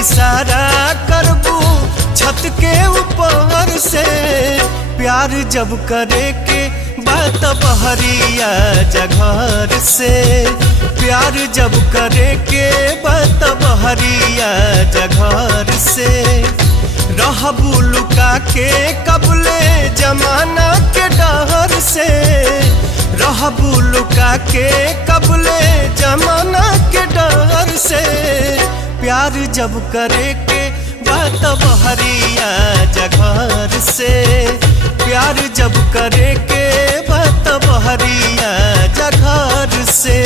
इशारा करबू छत के ऊपर से। प्यार जब करे के बात बहरिया जघर से। प्यार जब करे के बात बहरिया जघर से। रहबू लुका के कबले जमाना के डर से। रहबू लुका के कबले जमाना के डर से। प्यार जब करे के बात बहरिया जघर से। प्यार जब करे के बात बहरिया जघर से।